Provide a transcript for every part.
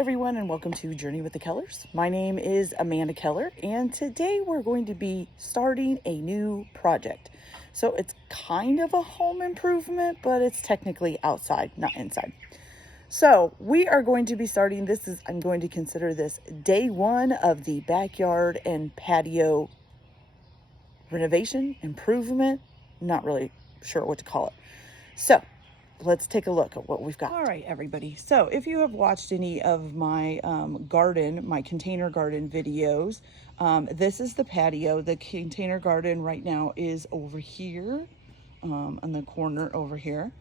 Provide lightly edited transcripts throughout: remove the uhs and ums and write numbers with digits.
everyone, and welcome to Journey with the Kellers. My name is Amanda Keller, and today we're going to be starting a new project. So it's kind of a home improvement, but it's technically outside, not inside. So we are going to be starting, I'm going to consider this day one of the backyard and patio renovation, improvement, not really sure what to call it. So let's take a look at what we've got. All right, everybody. So if you have watched any of my my container garden videos, this is the patio. The container garden right now is over here, on the corner over here.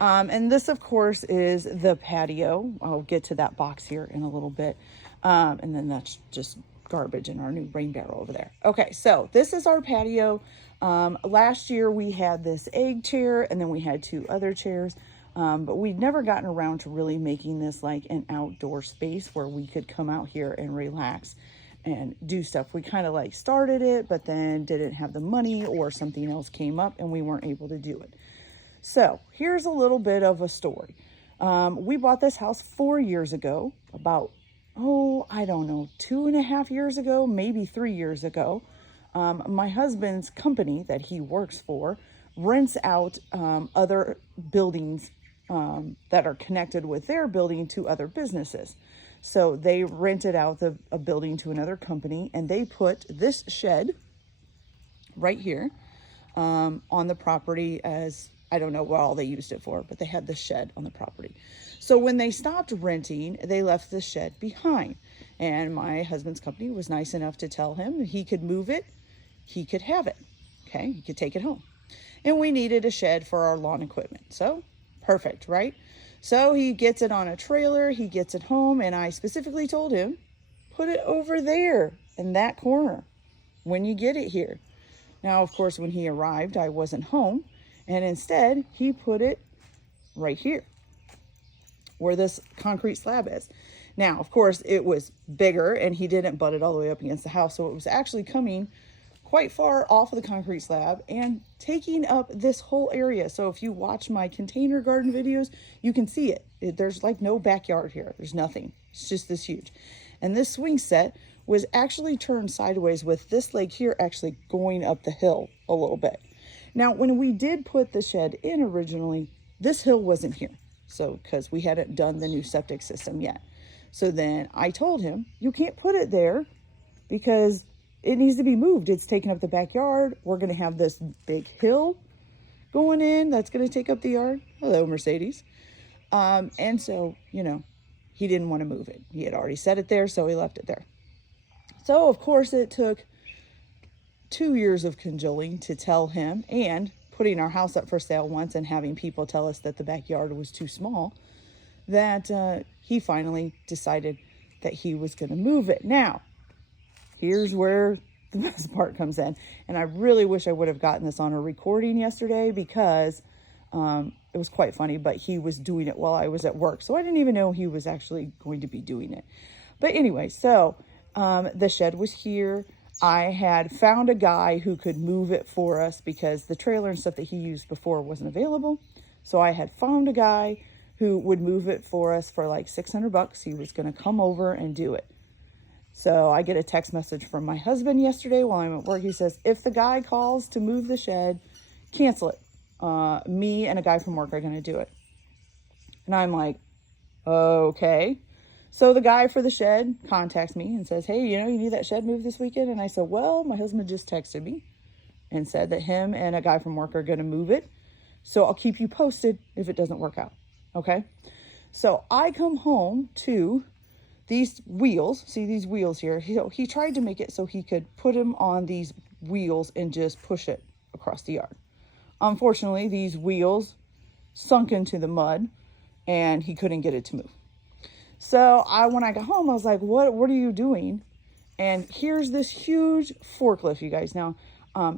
And this, of course, is the patio. I'll get to that box here in a little bit. And then that's just garbage in our new rain barrel over there. Okay, so this is our patio. Last year we had this egg chair, and then we had two other chairs, but we'd never gotten around to really making this like an outdoor space where we could come out here and relax and do stuff. We kind of like started it, but then didn't have the money or something else came up and we weren't able to do it. So here's a little bit of a story. We bought this house 4 years ago, about, I don't know, 2.5 years ago, maybe 3 years ago. My husband's company that he works for rents out other buildings that are connected with their building to other businesses. So they rented out a building to another company, and they put this shed right here on the property as, I don't know what all they used it for, but they had this shed on the property. So when they stopped renting, they left the shed behind. And my husband's company was nice enough to tell him he could move it. He could have it. Okay, he could take it home. And we needed a shed for our lawn equipment. So perfect, right? So he gets it on a trailer, he gets it home, and I specifically told him, put it over there in that corner when you get it here. Now, of course, when he arrived, I wasn't home, and instead he put it right here where this concrete slab is. Now, of course, it was bigger and he didn't butt it all the way up against the house. So it was actually coming quite far off of the concrete slab and taking up this whole area. So if you watch my container garden videos, you can see it. There's like no backyard here. There's nothing. It's just this huge. And this swing set was actually turned sideways with this leg here actually going up the hill a little bit. Now, when we did put the shed in originally, this hill wasn't here. So, because we hadn't done the new septic system yet. So then I told him, you can't put it there because it needs to be moved. It's taking up the backyard. We're going to have this big hill going in. That's going to take up the yard. Hello, Mercedes. And so, he didn't want to move it. He had already set it there, so he left it there. So, of course, it took 2 years of cajoling to tell him, and putting our house up for sale once and having people tell us that the backyard was too small, that he finally decided that he was going to move it. Now, here's where the best part comes in. And I really wish I would have gotten this on a recording yesterday because it was quite funny, but he was doing it while I was at work. So I didn't even know he was actually going to be doing it. But anyway, so the shed was here. I had found a guy who could move it for us because the trailer and stuff that he used before wasn't available. So I had found a guy who would move it for us for like $600. He was going to come over and do it. So I get a text message from my husband yesterday while I'm at work. He says, if the guy calls to move the shed, cancel it. Me and a guy from work are going to do it. And I'm like, okay. So the guy for the shed contacts me and says, hey, you need that shed moved this weekend? And I said, well, my husband just texted me and said that him and a guy from work are going to move it. So I'll keep you posted if it doesn't work out. Okay. So I come home to these wheels. See these wheels here? He tried to make it so he could put them on these wheels and just push it across the yard. Unfortunately, these wheels sunk into the mud and he couldn't get it to move. So when I got home, I was like, what are you doing? And here's this huge forklift, you guys. Now,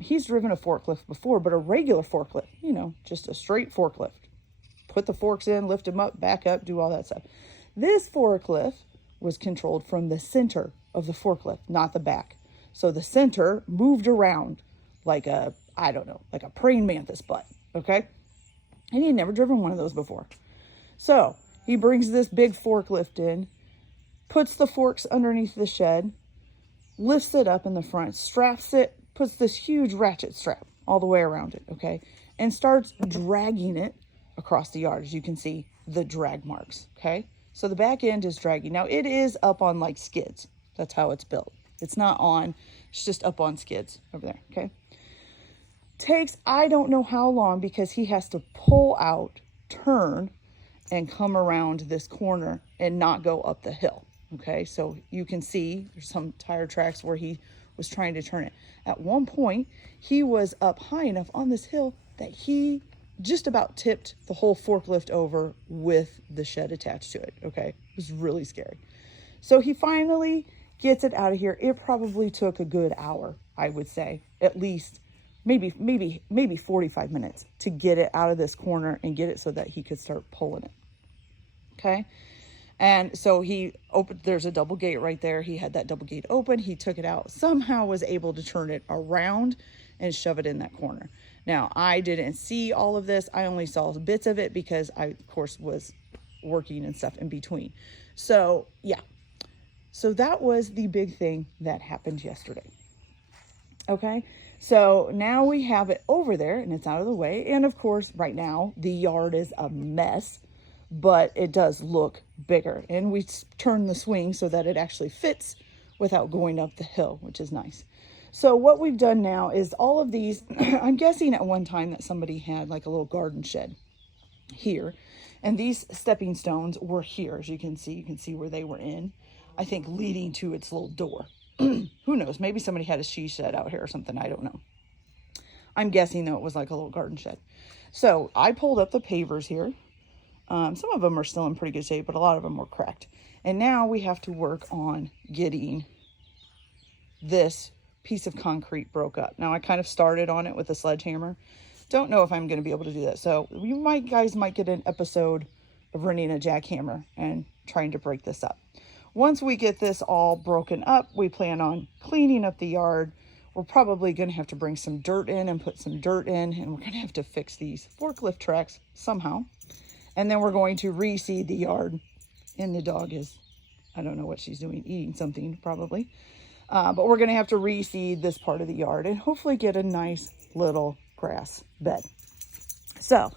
he's driven a forklift before, but a regular forklift, just a straight forklift. Put the forks in, lift them up, back up, do all that stuff. This forklift was controlled from the center of the forklift, not the back. So the center moved around like a praying mantis butt, okay? And he had never driven one of those before. So he brings this big forklift in, puts the forks underneath the shed, lifts it up in the front, straps it, puts this huge ratchet strap all the way around it, okay? And starts dragging it across the yard. As you can see, the drag marks, okay? So the back end is dragging. Now it is up on like skids. That's how it's built. It's not on, it's just up on skids over there, okay? Takes, I don't know how long, because he has to pull out, turn, and come around this corner and not go up the hill, okay? So you can see there's some tire tracks where he was trying to turn it. At one point, he was up high enough on this hill that he just about tipped the whole forklift over with the shed attached to it, okay? It was really scary. So he finally gets it out of here. It probably took a good hour, I would say, at least maybe 45 minutes to get it out of this corner and get it so that he could start pulling it, okay? And so he opened, there's a double gate right there. He had that double gate open. He took it out, somehow was able to turn it around and shove it in that corner. Now, I didn't see all of this. I only saw bits of it because I, of course, was working and stuff in between. So, yeah. So that was the big thing that happened yesterday. Okay, so now we have it over there and it's out of the way. And of course, right now, the yard is a mess, but it does look bigger. And we turned the swing so that it actually fits without going up the hill, which is nice. So what we've done now is all of these, I'm guessing at one time that somebody had like a little garden shed here. And these stepping stones were here, as you can see where they were in, I think leading to its little door. Who knows? Maybe somebody had a she shed out here or something. I don't know. I'm guessing though it was like a little garden shed. So I pulled up the pavers here. Some of them are still in pretty good shape, but a lot of them were cracked. And now we have to work on getting this piece of concrete broke up. Now I kind of started on it with a sledgehammer. Don't know if I'm going to be able to do that. So you guys might get an episode of renting a jackhammer and trying to break this up. Once we get this all broken up, we plan on cleaning up the yard. We're probably going to have to bring some dirt in and put some dirt in, and we're going to have to fix these forklift tracks somehow. And then we're going to reseed the yard. And the dog is, I don't know what she's doing, eating something probably. But we're going to have to reseed this part of the yard and hopefully get a nice little grass bed. So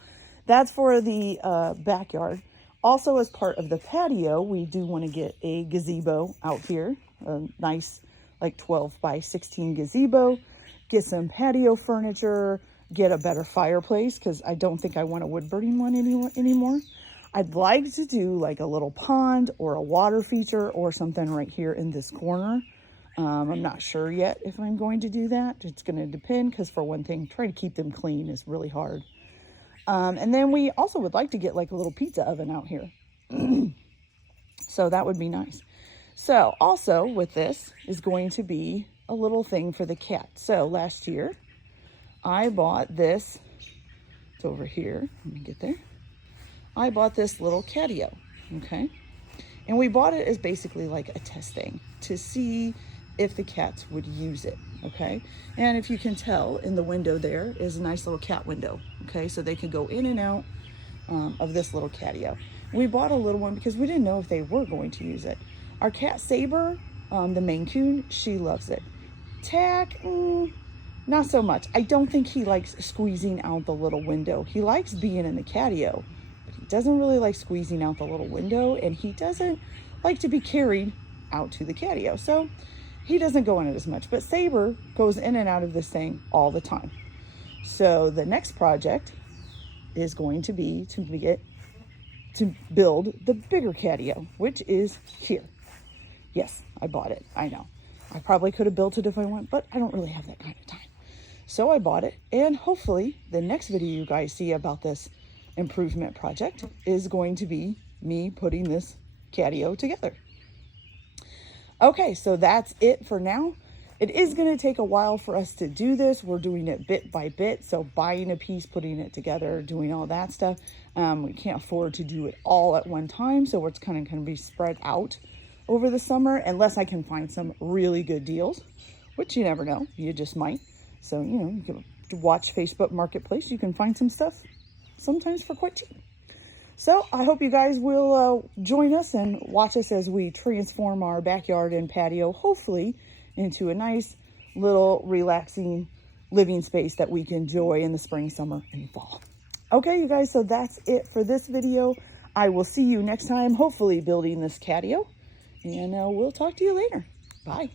that's for the backyard. Also, as part of the patio, we do want to get a gazebo out here, a nice like 12 by 16 gazebo, get some patio furniture, get a better fireplace, because I don't think I want a wood burning one anymore. I'd like to do like a little pond or a water feature or something right here in this corner. I'm not sure yet if I'm going to do that. It's going to depend, because for one thing, trying to keep them clean is really hard. And then we also would like to get like a little pizza oven out here. So that would be nice. So also with this is going to be a little thing for the cat. So last year I bought this. It's over here. Let me get there. I bought this little catio. Okay. And we bought it as basically like a test thing to see if the cats would use it, okay? And if you can tell, in the window there is a nice little cat window, okay? So they can go in and out of this little catio. We bought a little one because we didn't know if they were going to use it. Our cat Saber, the Maine Coon, she loves it. Tack, not so much. I don't think he likes squeezing out the little window. He likes being in the catio, but he doesn't really like squeezing out the little window, and he doesn't like to be carried out to the catio. So he doesn't go in it as much, but Saber goes in and out of this thing all the time. So the next project is going to be to build the bigger catio, which is here. Yes, I bought it. I know. I probably could have built it if I went, but I don't really have that kind of time. So I bought it, and hopefully the next video you guys see about this improvement project is going to be me putting this catio together. Okay, so that's it for now. It is going to take a while for us to do this. We're doing it bit by bit. So buying a piece, putting it together, doing all that stuff. We can't afford to do it all at one time. So it's kind of going to be spread out over the summer, unless I can find some really good deals, which you never know. You just might. So, you can watch Facebook Marketplace. You can find some stuff sometimes for quite cheap. So I hope you guys will join us and watch us as we transform our backyard and patio, hopefully into a nice little relaxing living space that we can enjoy in the spring, summer, and fall. Okay, you guys, so that's it for this video. I will see you next time, hopefully building this catio, and we'll talk to you later. Bye.